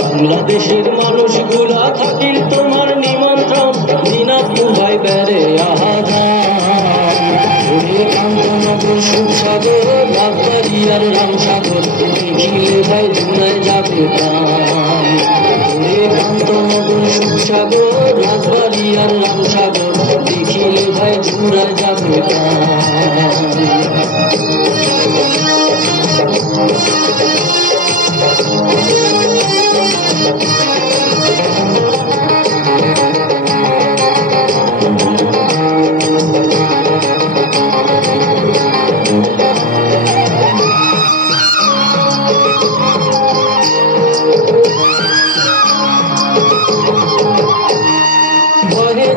বাংলাদেশের মানুষগুলা থাকিল তোমার নিমন্ত্রণ দিনাজপুর ভাই বেড়ে কান্তনগর সুখসাগর রাজবাড়িয়ার রামসাগর দেখিলে ভাই জুড়ায় যাবে প্রাণ। কান্তনগর সুখসাগর রাজবাড়িয়ার রামসাগর দেখিলে ভাই জুড়ায় যাবে প্রাণ।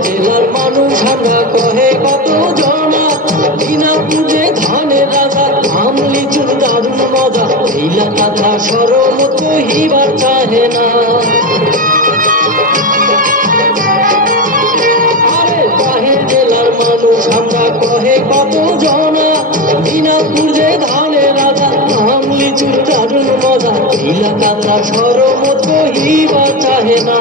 জেলার মানুষ আমরা কহে কত জনা দিনাজপুরে ধানের রাজা আম লিচুর দারুণ মজা এইলা কথা সরম কহিবার চাহে না। আরে বাহির জেলার মানুষ আমরা কহে কত জনা দিনাজপুরে ধানের রাজা আম লিচুর দারুণ মজা এইলা কথা সরম কহিবার চাহে না।